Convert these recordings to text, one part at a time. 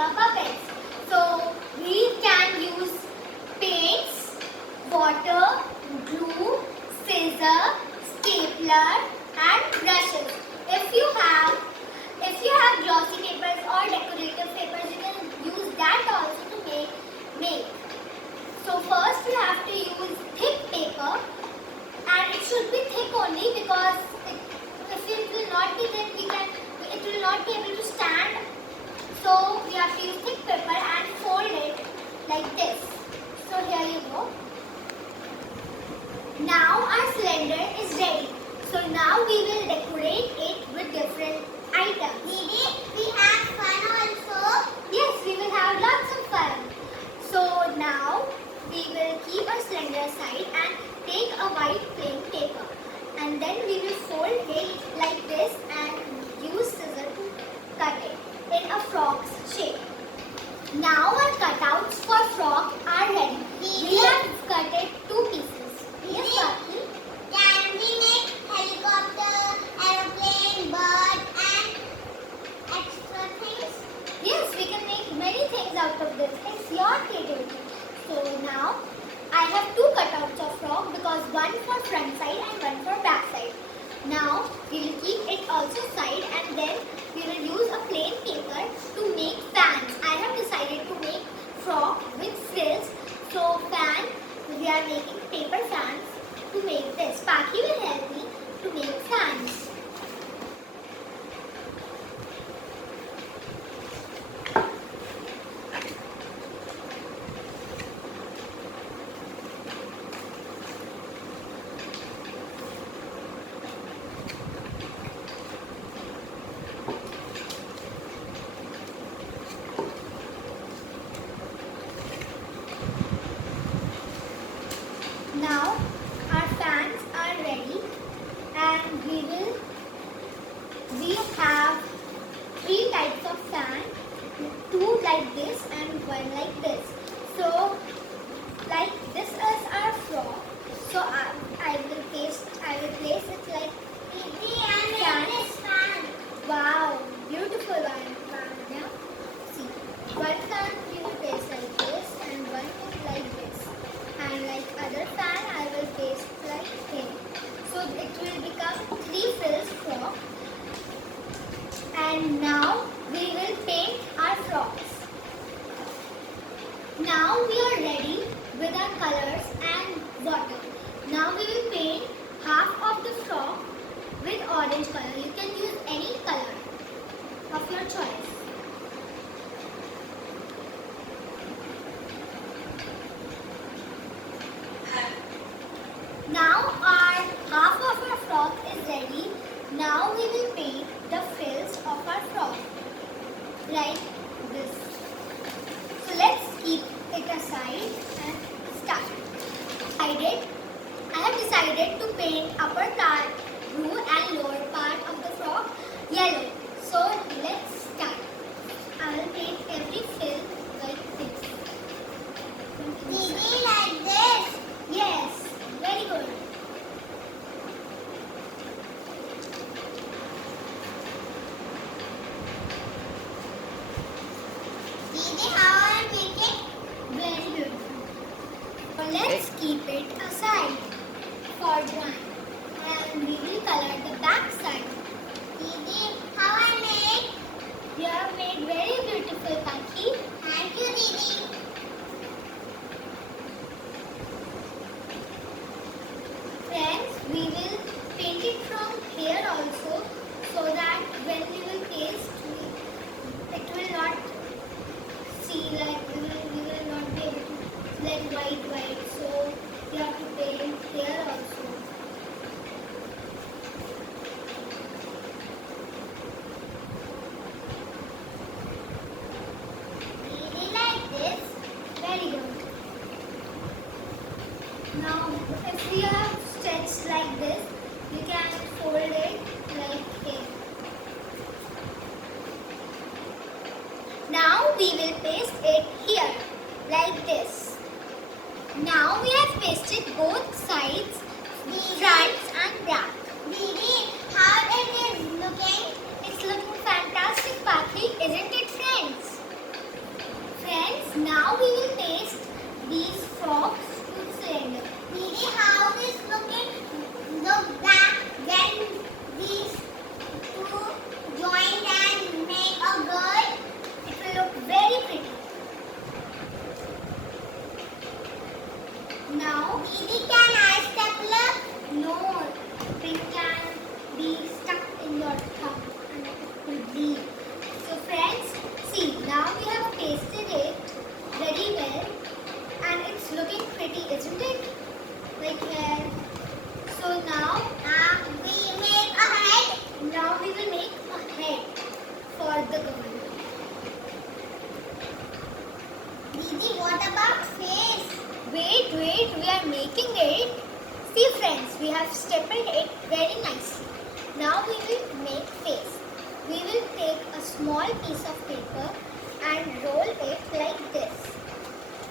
paper puppets. So we can use paints, water, glue, scissor, stapler and brushes. If you have glossy papers or decorative papers, you can use that also to make. So first we have to use thick paper, and it should be thick only because if it will not be thick, it will not be able to stand. So we have to use thick paper and fold it like this. So here you go. Now our cylinder is ready. So now we will decorate it with different items. Didi, we have fun also. Yes, we will have lots of fun. So now we will keep our cylinder aside and take a white plain paper. And then we will fold it like this and use scissors to cut it in a frog's shape. Now our cutouts for frog are ready. We have cut it 2 pieces. Yes, Pakhi? Can we make helicopter, aeroplane, bird and extra things? Yes, we can make many things out of this. It's your creativity. So now I have 2 cutouts of frog because one for front side and one for back side. Now we will keep it also side and then we will use a plain paper to make fans. I have decided to make frog with frills. So fan, we are making paper fans to make this. Pakhi will help me to make fans. Now our fans are ready and we have 3 types of fan, 2 like this and 1 like this. So like this is our frog. So I will place it like Didi, I made this fan. wow, beautiful one. Now see, one fan we will place like this and one is like this. And like other fan I will paste like here. So it will become 3 frills frog. And now we will paint our frogs. Now we are ready with our colors and water. Now we will paint half of the frog with orange color. You can use any color of your choice. Now our half of our frog is ready. Now we will paint the frills of our frog like this. So let's keep it aside and start. I have decided to paint upper part blue and lower part of the frog yellow. So let's start. I will paint every frill like this. Didi, like this. Yes, very good. Didi, how I make it? Very beautiful. So let's keep it aside for drying. And we will color the back side. Didi, how I make? You have made very beautiful, Pakhi. Thank you, Didi. Friends, we will paint it from here also so that when we will paste, it will not see like we will not be able to like white. So we have to paint here also. Didi, like this. Very good. Now, if we have stretched like this, you can fold it like here. Now we will paste it here, like this. Now we have pasted both sides, front and back. Didi, how it is looking? It's looking fantastic, Pakhi, isn't it, friends? the girl. Didi, what about face? Wait, we are making it. See friends, we have stapled it very nicely. Now we will make face. We will take a small piece of paper and roll it like this.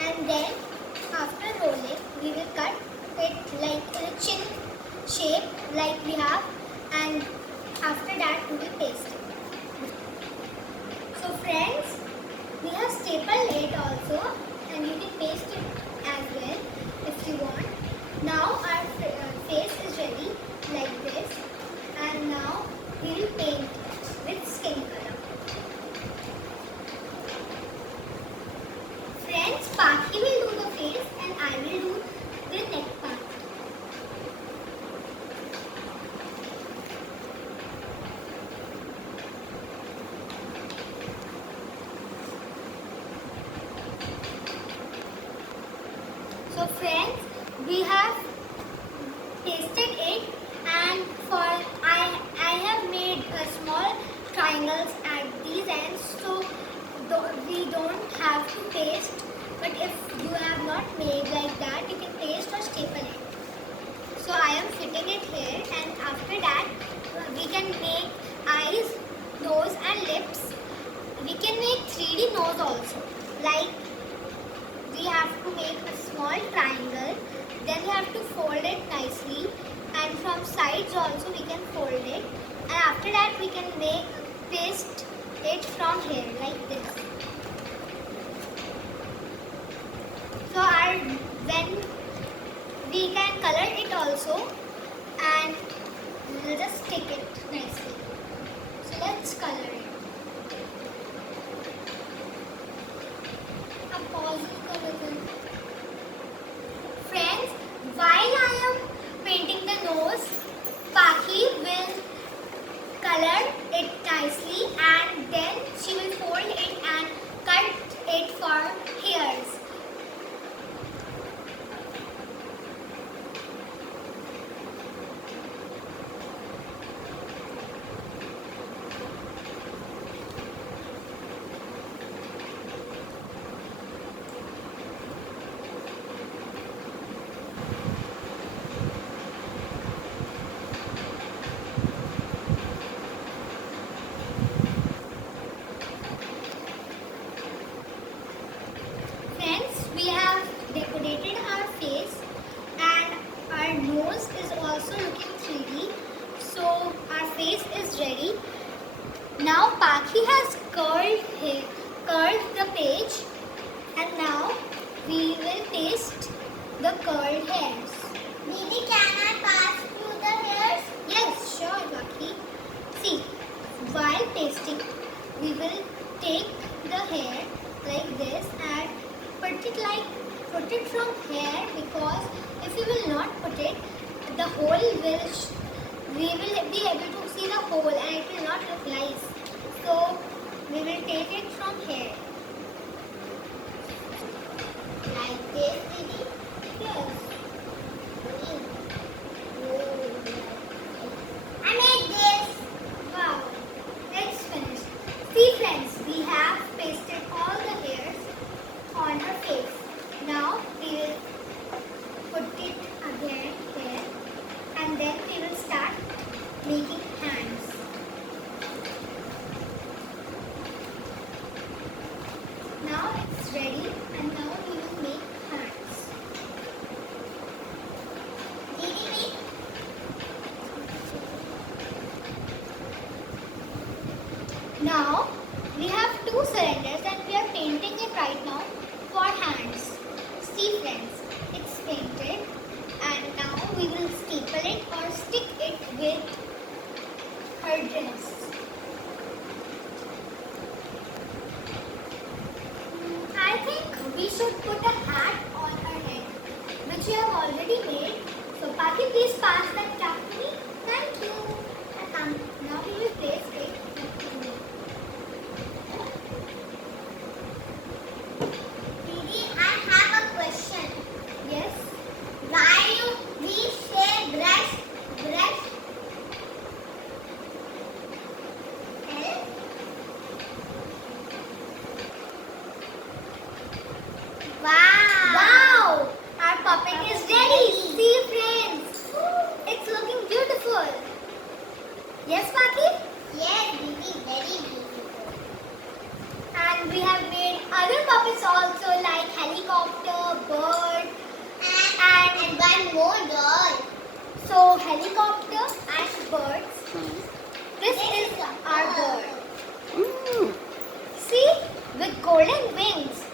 And then after rolling, we will cut it like in a chin shape like we have, and after that we will paste it. So friends, we have stapled it also, and you can paste it as well if you want. Now our face is ready like this, and now we will paint it with skin color. Friends, Pakhi will do the face and I will do the neck part. So friends, we have pasted it, and I have made small triangles at these ends, so we don't have to paste. But if you have not made like that, you can paste or staple it. So I am fitting it here, and after that we can make eyes, nose and lips. We can make 3D nose also. Like we have to make a small triangle, then we have to fold it nicely, and from sides also we can fold it, and after that we can paste it from here like this. So when we can color it also, and we'll just stick it nicely. So let's color it. Friends, while I am painting the nose, Pakhi will color it nicely, and then she will fold it and cut it for hairs. We have decorated our face, and our nose is also looking 3D. So our face is ready. Now Pakhi has curled the page, and now we will paste the curled hairs. Didi, can I pass through the hairs? Yes, sure, Pakhi. See, while pasting, we will take the hair like this and put it from here, because if we will not put it, the hole we will be able to see the hole and it will not look nice. So we will take it from here. Like this, Didi? Yes. I made this. Wow. Let's finish. See friends, we have pasted all the hairs on her face. Now we will put it again here, and then we will start making hands. Now it's ready, and now we will make hands. Didi, wait. Now we have two cylinders, and we are painting it right now for hands. See friends, it's painted, and now we will staple it or stick it with her dress. I think we should put a hat on her head, which we have already made. So Pakhi, please pass that cap to me. Thank you. And now we will place it. Didi, I have a question. Yes. Why we say brush? L? we have made other puppets also like helicopter, bird, And one more doll. so helicopter and birds. This is our bird. Mm. See, with golden wings.